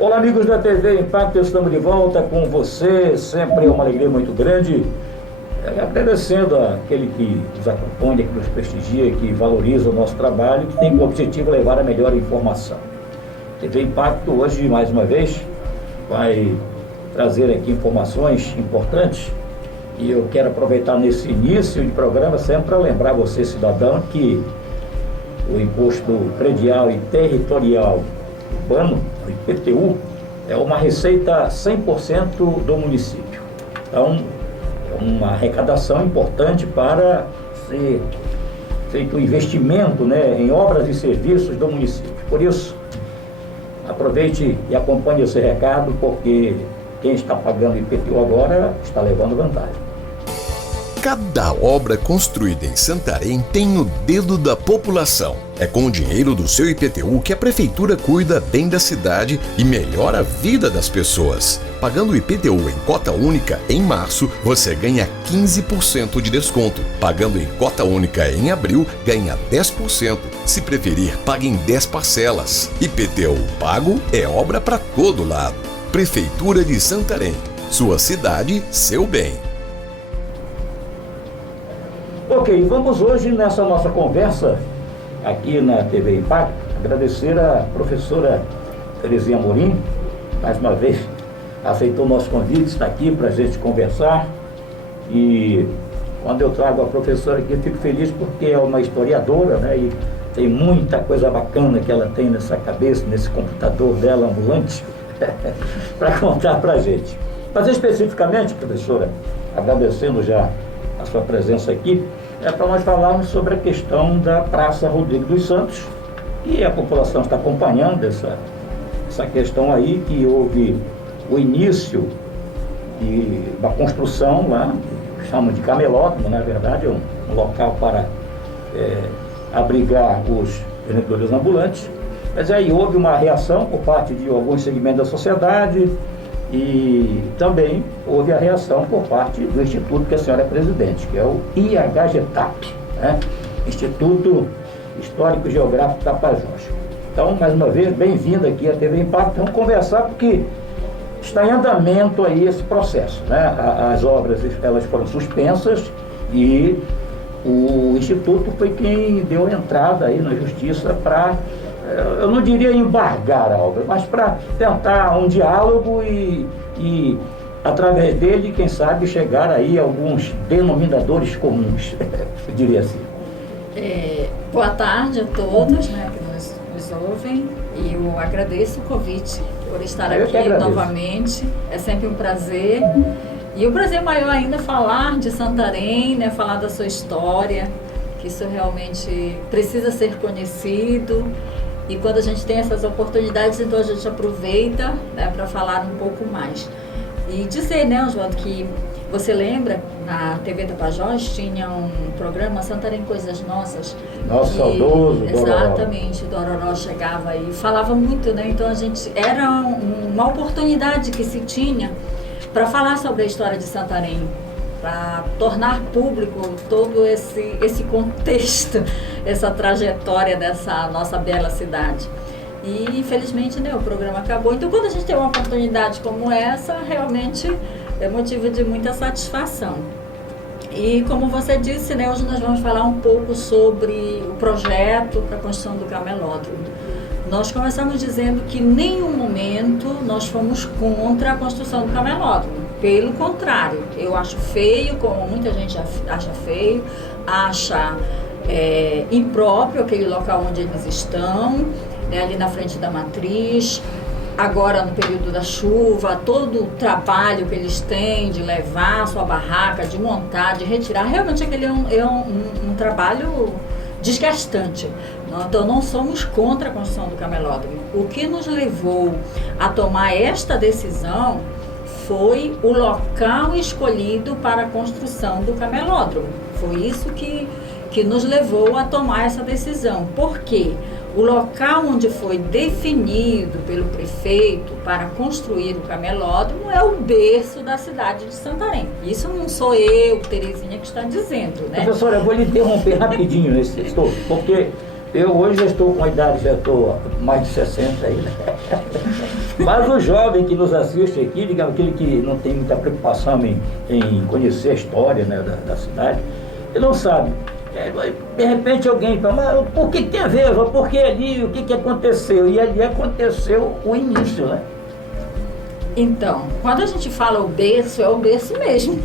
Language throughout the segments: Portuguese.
Olá, amigos da TV Impacto, estamos de volta com você, sempre é uma alegria muito grande, agradecendo àquele que nos acompanha, que nos prestigia, que valoriza o nosso trabalho, que tem como objetivo levar a melhor informação. TV Impacto hoje, mais uma vez, vai trazer aqui informações importantes e eu quero aproveitar nesse início de programa sempre para lembrar você, cidadão, que o Imposto Predial e Territorial Urbano, o IPTU, é uma receita 100% do município. Então, é uma arrecadação importante para ser feito um investimento, em obras e serviços do município. Por isso, aproveite e acompanhe esse recado, porque quem está pagando IPTU agora está levando vantagem. Cada obra construída em Santarém tem o dedo da população. É com o dinheiro do seu IPTU que a Prefeitura cuida bem da cidade e melhora a vida das pessoas. Pagando o IPTU em cota única em março, você ganha 15% de desconto. Pagando em cota única em abril, ganha 10%. Se preferir, pague em 10 parcelas. IPTU pago é obra para todo lado. Prefeitura de Santarém. Sua cidade, seu bem. Ok, vamos hoje nessa nossa conversa aqui na TV Impacto agradecer a professora Terezinha Amorim, mais uma vez aceitou o nosso convite, está aqui para a gente conversar. E quando eu trago a professora aqui eu fico feliz porque é uma historiadora, e tem muita coisa bacana que ela tem nessa cabeça, nesse computador dela ambulante para contar para a gente. Mas especificamente, professora, agradecendo já a sua presença aqui, é para nós falarmos sobre a questão da Praça Rodrigo dos Santos, e a população está acompanhando essa questão aí, que houve o início da construção lá, chamam de camelódromo, na verdade, é um local para abrigar os vendedores ambulantes, mas aí houve uma reação por parte de alguns segmentos da sociedade, e também houve a reação por parte do instituto que a senhora é presidente, que é o IHGTAP, Instituto Histórico Geográfico Tapajós. Então, mais uma vez, bem-vinda aqui à TV Impacto. Vamos conversar porque está em andamento aí esse processo, As obras, elas foram suspensas e o instituto foi quem deu entrada aí na justiça para, eu não diria embargar a obra, mas para tentar um diálogo e através dele, quem sabe, chegar aí a alguns denominadores comuns, eu diria assim. Boa tarde a todos, que nos ouvem, e eu agradeço o convite por estar aqui novamente, é sempre um prazer, e o prazer maior ainda é falar de Santarém, falar da sua história, que isso realmente precisa ser conhecido. E quando a gente tem essas oportunidades, então a gente aproveita para falar um pouco mais. E dizer, Oswaldo, que você lembra, na TV Tapajós tinha um programa Santarém Coisas Nossas. Nosso saudoso Dororó. Exatamente, o Dororó chegava e falava muito, Então a gente, era uma oportunidade que se tinha para falar sobre a história de Santarém, para tornar público todo esse contexto, essa trajetória dessa nossa bela cidade. E infelizmente o programa acabou. Então quando a gente tem uma oportunidade como essa, realmente é motivo de muita satisfação. E como você disse, hoje nós vamos falar um pouco sobre o projeto para a construção do camelódromo. Nós começamos dizendo que em nenhum momento nós fomos contra a construção do camelódromo. Pelo contrário, eu acho feio, como muita gente acha feio, acha impróprio aquele local onde eles estão, ali na frente da matriz. Agora, no período da chuva, todo o trabalho que eles têm de levar a sua barraca, de montar, de retirar, realmente aquele é um trabalho desgastante. Então, não somos contra a construção do camelódromo. O que nos levou a tomar esta decisão foi o local escolhido para a construção do camelódromo. Foi isso que nos levou a tomar essa decisão. Por quê? O local onde foi definido pelo prefeito para construir o camelódromo é o berço da cidade de Santarém. Isso não sou eu, Terezinha, que está dizendo, Professora, eu vou lhe interromper rapidinho nesse estudo, porque eu hoje já estou com a idade, já estou mais de 60 aí, Mas o jovem que nos assiste aqui, digamos, aquele que não tem muita preocupação em conhecer a história, né, da cidade, ele não sabe. De repente alguém fala, mas por que tem a ver? Por que ali? O que aconteceu? E ali aconteceu o início, né? Então, quando a gente fala o berço, é o berço mesmo.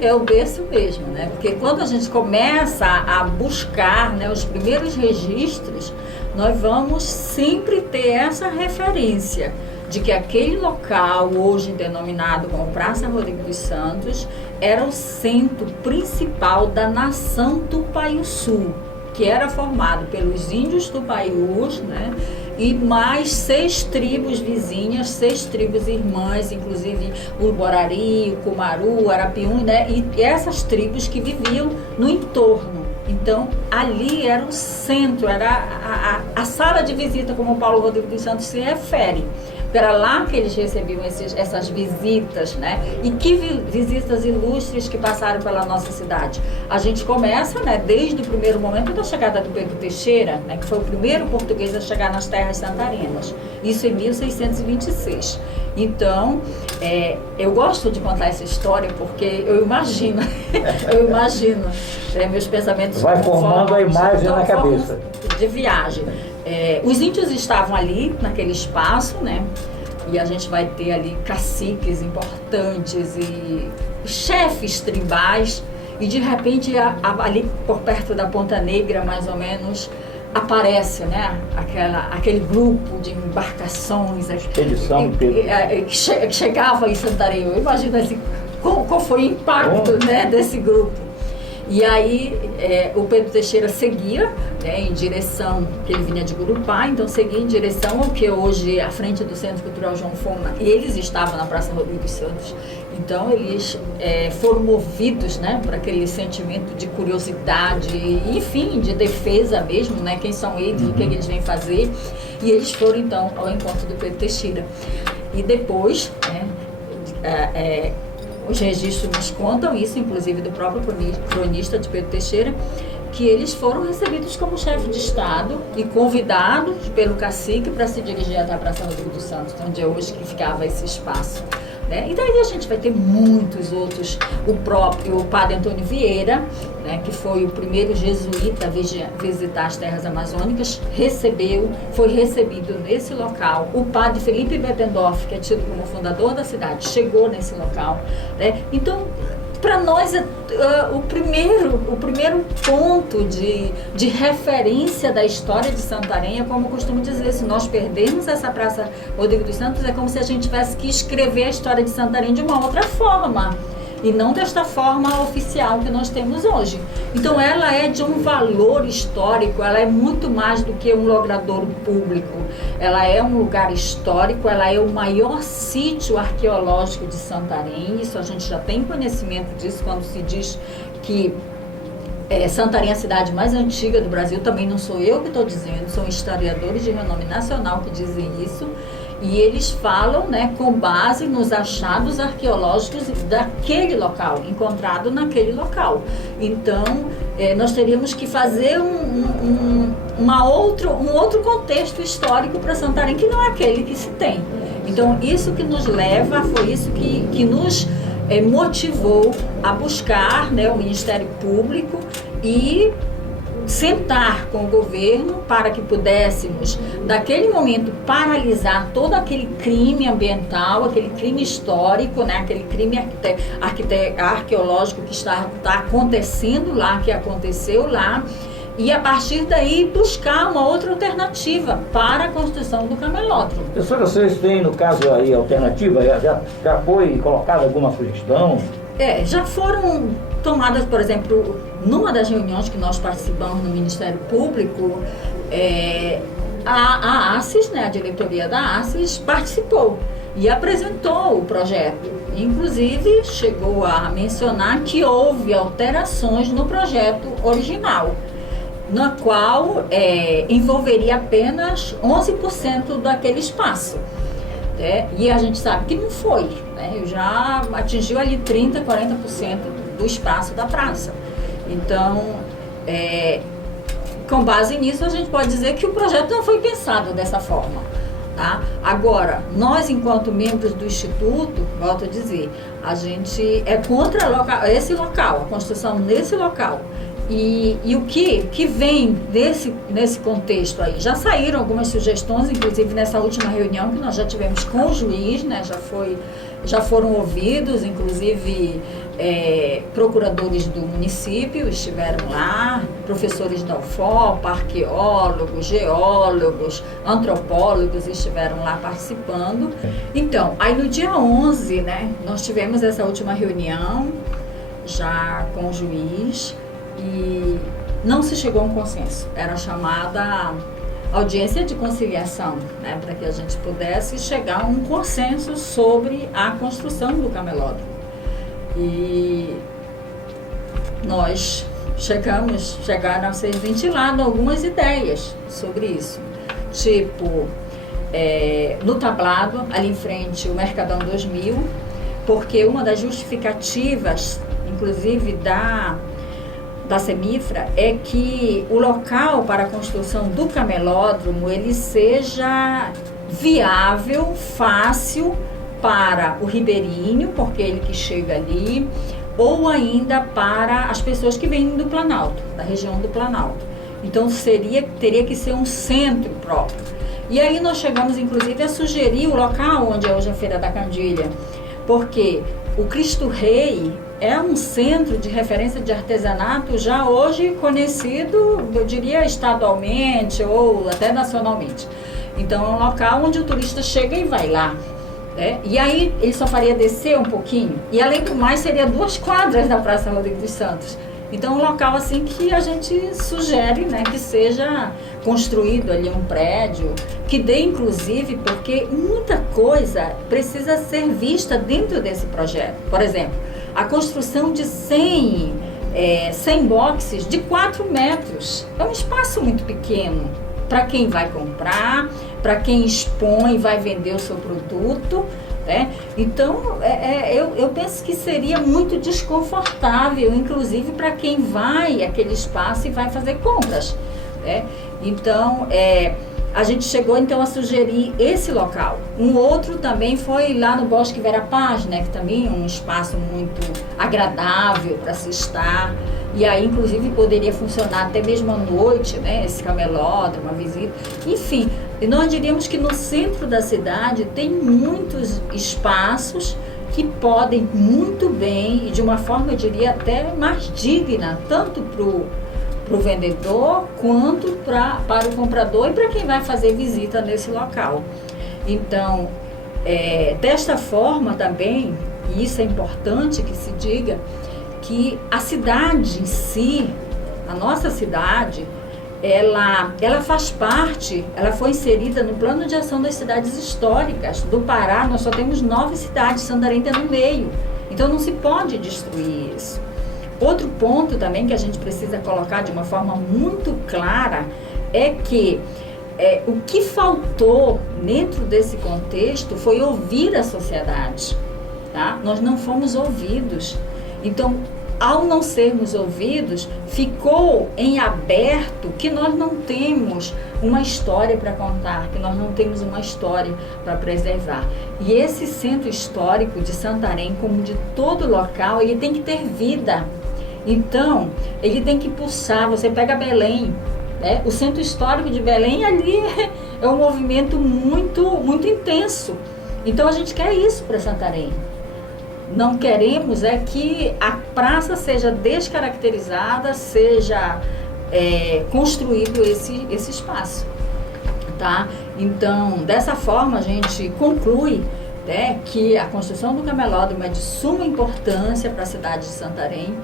É o berço mesmo, né? Porque quando a gente começa a buscar, né, os primeiros registros, nós vamos sempre ter essa referência de que aquele local, hoje denominado como Praça Rodrigo dos Santos, era o centro principal da nação Tupaiuçu, que era formado pelos índios tupaiús, né? E mais 6 tribos vizinhas, 6 tribos irmãs, inclusive o Borari, o Cumaru, o Arapiuns, né? E essas tribos que viviam no entorno. Então, ali era o centro, era a sala de visita, como o Paulo Rodrigo dos Santos se refere. Era lá que eles recebiam essas visitas, né? E que visitas ilustres que passaram pela nossa cidade. A gente começa, né, desde o primeiro momento da chegada do Pedro Teixeira, né, que foi o primeiro português a chegar nas terras santarinas. Isso em 1626. Então, eu gosto de contar essa história porque eu imagino, meus pensamentos... Vai formando a imagem na cabeça. De viagem. Os índios estavam ali, naquele espaço, né? E a gente vai ter ali caciques importantes e chefes tribais. E de repente, ali por perto da Ponta Negra, mais ou menos, aparece, né, aquele grupo de embarcações que chegava em Santarém. Eu imagino assim, qual foi o impacto, né, desse grupo. E aí o Pedro Teixeira seguia, né, em direção, que ele vinha de Gurupá, então seguia em direção ao que hoje é a frente do Centro Cultural João Foma, e eles estavam na Praça Rodrigo dos Santos. Então eles foram movidos, né, por aquele sentimento de curiosidade, enfim, de defesa mesmo, né, quem são eles, o que eles vêm fazer, e eles foram então ao encontro do Pedro Teixeira. E depois, né, os registros nos contam isso, inclusive do próprio cronista de Pedro Teixeira, que eles foram recebidos como chefe de Estado e convidados pelo cacique para se dirigir até a Praça Rodrigo dos Santos, onde é hoje que ficava esse espaço. Né? E daí a gente vai ter muitos outros, o próprio Padre Antônio Vieira, né, que foi o primeiro jesuíta a visitar as terras amazônicas, foi recebido nesse local. O Padre Felipe Bettendorf, que é tido como fundador da cidade, chegou nesse local. Né? Então, para nós, o primeiro ponto de referência da história de Santarém é, como eu costumo dizer, se nós perdermos essa Praça Rodrigo dos Santos, é como se a gente tivesse que escrever a história de Santarém de uma outra forma, e não desta forma oficial que nós temos hoje. Então ela é de um valor histórico, ela é muito mais do que um logradouro público, ela é um lugar histórico, ela é o maior sítio arqueológico de Santarém. Isso a gente já tem conhecimento disso quando se diz que Santarém é a cidade mais antiga do Brasil. Também não sou eu que estou dizendo, são historiadores de renome nacional que dizem isso. E eles falam, né, com base nos achados arqueológicos daquele local, encontrado naquele local. Então, nós teríamos que fazer um outro contexto histórico para Santarém, que não é aquele que se tem. Então, isso que nos leva, foi isso que nos motivou a buscar, né, o Ministério Público e sentar com o governo para que pudéssemos, naquele momento, paralisar todo aquele crime ambiental, aquele crime histórico, né, aquele crime arqueológico que está acontecendo lá, que aconteceu lá, e a partir daí buscar uma outra alternativa para a construção do camelódromo. Professora, vocês têm, no caso aí, alternativa? Já foi colocada alguma sugestão? Já foram tomadas, por exemplo, numa das reuniões que nós participamos no Ministério Público, a ACES, né, a diretoria da ACES, participou e apresentou o projeto. Inclusive, chegou a mencionar que houve alterações no projeto original, na qual envolveria apenas 11% daquele espaço. E a gente sabe que não foi, né? Já atingiu ali 30%, 40% do espaço da praça. Então, com base nisso, a gente pode dizer que o projeto não foi pensado dessa forma. Tá? Agora, nós, enquanto membros do Instituto, volto a dizer, a gente é contra esse local, a construção nesse local. E o que vem nesse contexto aí? Já saíram algumas sugestões, inclusive nessa última reunião que nós já tivemos com o juiz, né? Já foram ouvidos, inclusive procuradores do município estiveram lá, professores da UFOP, arqueólogos, geólogos, antropólogos estiveram lá participando. Então, aí no dia 11, né, nós tivemos essa última reunião já com o juiz e não se chegou a um consenso. Era chamada audiência de conciliação, né, para que a gente pudesse chegar a um consenso sobre a construção do camelódromo. E nós chegaram a ser ventilado algumas ideias sobre isso. Tipo, no tablado, ali em frente, o Mercadão 2000, porque uma das justificativas, inclusive da Semifra, é que o local para a construção do camelódromo ele seja viável, fácil para o ribeirinho, porque ele que chega ali, ou ainda para as pessoas que vêm do Planalto, da região do Planalto. Então teria que ser um centro próprio. E aí nós chegamos inclusive a sugerir o local onde é hoje a Feira da Candilha, porque o Cristo Rei é um centro de referência de artesanato já hoje conhecido, eu diria, estadualmente ou até nacionalmente. Então é um local onde o turista chega e vai lá. E aí ele só faria descer um pouquinho, e além do mais seria 2 quadras da Praça Rodrigo dos Santos. Então um local assim que a gente sugere, né, que seja construído ali um prédio, que dê inclusive, porque muita coisa precisa ser vista dentro desse projeto. Por exemplo, a construção de 100 boxes de 4 metros, é um espaço muito pequeno para quem vai comprar, para quem expõe e vai vender o seu produto, né? Então, eu penso que seria muito desconfortável, inclusive para quem vai àquele espaço e vai fazer compras, né? Então, a gente chegou então a sugerir esse local. Um outro também foi lá no Bosque Vera Paz, né, que também é um espaço muito agradável para se estar. E aí, inclusive, poderia funcionar até mesmo à noite, né, esse camelódromo, uma visita. Enfim, nós diríamos que no centro da cidade tem muitos espaços que podem muito bem, e de uma forma, eu diria, até mais digna, tanto para o vendedor, quanto para o comprador e para quem vai fazer visita nesse local. Então, desta forma também, e isso é importante que se diga, que a cidade em si, a nossa cidade, ela faz parte, ela foi inserida no plano de ação das cidades históricas. Do Pará, nós só temos 9 cidades, Santarém está no meio. Então não se pode destruir isso. Outro ponto também que a gente precisa colocar de uma forma muito clara é que o que faltou dentro desse contexto foi ouvir a sociedade, tá? Nós não fomos ouvidos. Então, ao não sermos ouvidos, ficou em aberto que nós não temos uma história para contar, que nós não temos uma história para preservar. E esse centro histórico de Santarém, como de todo local, ele tem que ter vida. Então, ele tem que pulsar. Você pega Belém, né? O centro histórico de Belém ali é um movimento muito, muito intenso. Então, a gente quer isso para Santarém. Não queremos que a praça seja descaracterizada, seja construído esse espaço, tá? Então, dessa forma, a gente conclui, né, que a construção do camelódromo é de suma importância para a cidade de Santarém,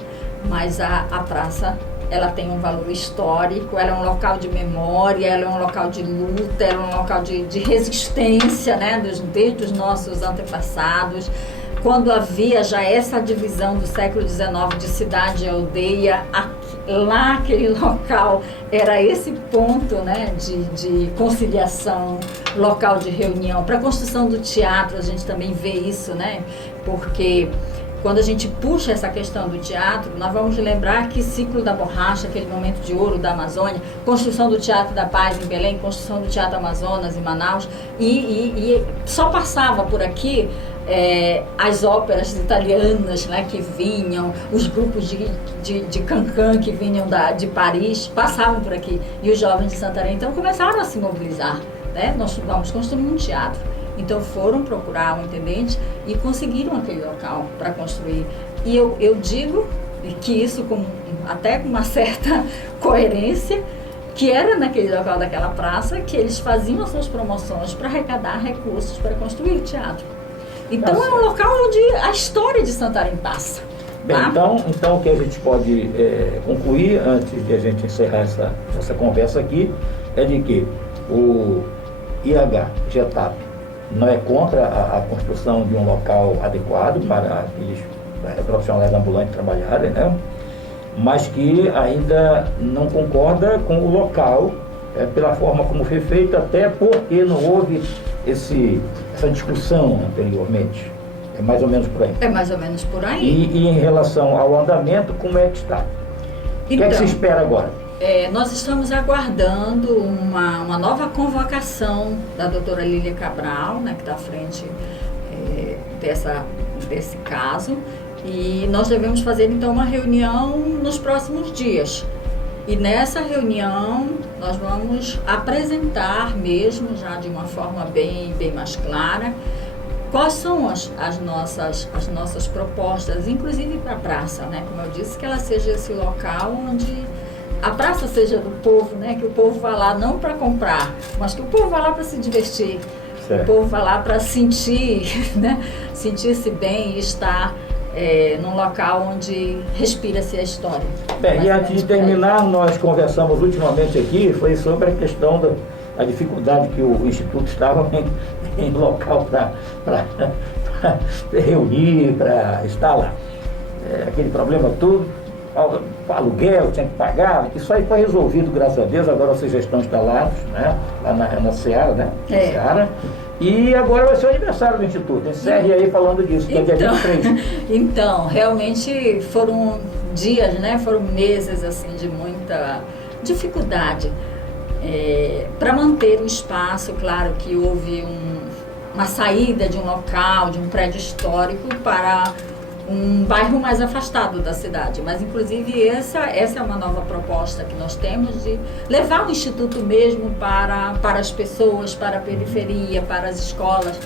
mas a praça, ela tem um valor histórico, ela é um local de memória, ela é um local de luta, ela é um local de resistência, né, desde os nossos antepassados. Quando havia já essa divisão do século XIX de cidade e aldeia, lá aquele local era esse ponto, né, de conciliação, local de reunião. Para a construção do teatro a gente também vê isso, né, porque quando a gente puxa essa questão do teatro, nós vamos lembrar que Ciclo da Borracha, aquele momento de ouro da Amazônia, construção do Teatro da Paz em Belém, construção do Teatro Amazonas em Manaus, e só passava por aqui as óperas italianas, né, que vinham, os grupos de cancan que vinham de Paris, passavam por aqui, e os jovens de Santarém então começaram a se mobilizar, né? Nós vamos construir um teatro. Então foram procurar um intendente e conseguiram aquele local para construir. E eu digo que isso até com uma certa coerência, que era naquele local daquela praça que eles faziam as suas promoções para arrecadar recursos para construir o teatro. Então é um local onde a história de Santarém passa. Bem, tá? então o que a gente pode concluir, antes de a gente encerrar essa conversa aqui, é de que o IH Getap não é contra a construção de um local adequado para aqueles profissionais ambulantes trabalharem, né? Mas que ainda não concorda com o local, pela forma como foi feito, até porque não houve essa discussão anteriormente. É mais ou menos por aí. É mais ou menos por aí. E em relação ao andamento, como é que está? O que é que se espera agora? Nós estamos aguardando uma nova convocação da doutora Lília Cabral, né, que está à frente desse caso, e nós devemos fazer então uma reunião nos próximos dias. E nessa reunião nós vamos apresentar mesmo, já de uma forma bem mais clara, quais são as nossas propostas, inclusive para a praça, né? Como eu disse, que ela seja esse local onde a praça seja do povo, né? Que o povo vá lá não para comprar, mas que o povo vá lá para se divertir. Certo. O povo vá lá para sentir, né? Sentir-se bem e estar num local onde respira-se a história. Bem, e antes de terminar, nós conversamos ultimamente aqui, foi sobre a questão da dificuldade que o Instituto estava em local para reunir, para estar lá. Aquele problema todo, aluguel, tinha que pagar, isso aí foi resolvido, graças a Deus, agora vocês já estão instalados, né? Lá na Seara, né? Seara. E agora vai ser o aniversário do Instituto. Encerre aí falando disso, que é dia 23. Então, realmente foram dias, né? Foram meses assim, de muita dificuldade para manter o espaço. Claro que houve uma saída de um local, de um prédio histórico para um bairro mais afastado da cidade, mas inclusive essa é uma nova proposta que nós temos de levar o Instituto mesmo para as pessoas, para a periferia, para as escolas,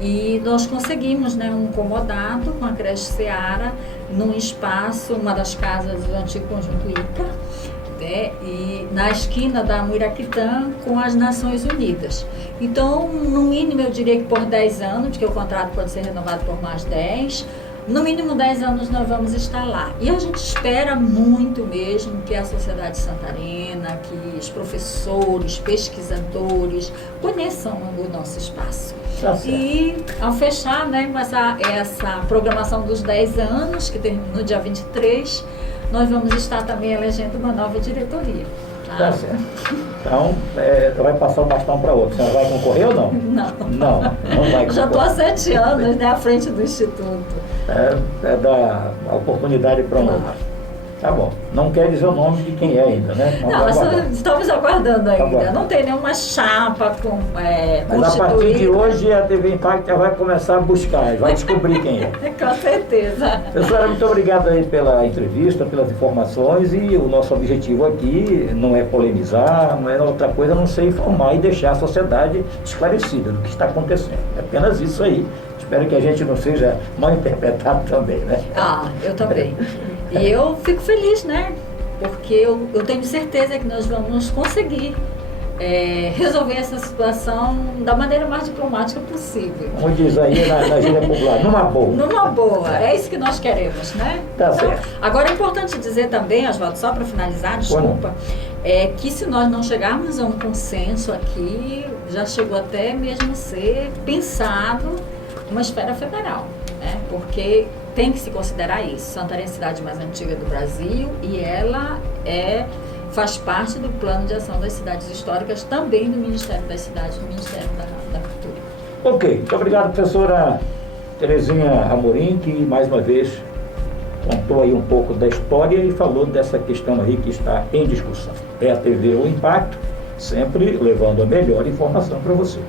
e nós conseguimos, né, um comodato com a creche Seara num espaço, uma das casas do antigo conjunto ICA, né, e na esquina da Muiraquitã com as Nações Unidas. Então, no mínimo eu diria que por 10 anos, porque o contrato pode ser renovado por mais 10, no mínimo 10 anos nós vamos estar lá. E a gente espera muito mesmo que a sociedade santarena, que os professores, pesquisadores conheçam o nosso espaço. E ao fechar, né, essa programação dos 10 anos, que termina no dia 23, nós vamos estar também elegendo uma nova diretoria. Tá certo. Então, vai passar o bastão para outro. Você vai concorrer ou não? Não. Não vai concorrer. Já estou há 7 anos, né, à frente do Instituto. Dar a oportunidade para um outro. Tá bom. Não quer dizer o nome de quem é ainda, né? Estamos aguardando ainda. Não tem nenhuma chapa mas a partir de hoje a TV Impacto já vai começar a buscar, vai descobrir quem é. Com certeza. Professora, muito obrigado aí pela entrevista, pelas informações, e o nosso objetivo aqui não é polemizar, não é outra coisa, a não ser informar e deixar a sociedade esclarecida do que está acontecendo. É apenas isso aí. Espero que a gente não seja mal interpretado também, né? Eu também. E eu fico feliz, né? Porque eu tenho certeza que nós vamos conseguir resolver essa situação da maneira mais diplomática possível. Como diz aí na gíria popular, numa boa. Numa boa, é isso que nós queremos, né? Tá certo. Agora é importante dizer também, Oswaldo, só para finalizar, desculpa, que se nós não chegarmos a um consenso aqui, já chegou até mesmo a ser pensado uma esfera federal, né? Porque tem que se considerar isso. Santarém é a cidade mais antiga do Brasil e ela faz parte do plano de ação das cidades históricas, também do Ministério das Cidades, do Ministério da Cultura. Ok, muito obrigado, professora Terezinha Amorim, que mais uma vez contou aí um pouco da história e falou dessa questão aí que está em discussão. É a TV O Impacto, sempre levando a melhor informação para você.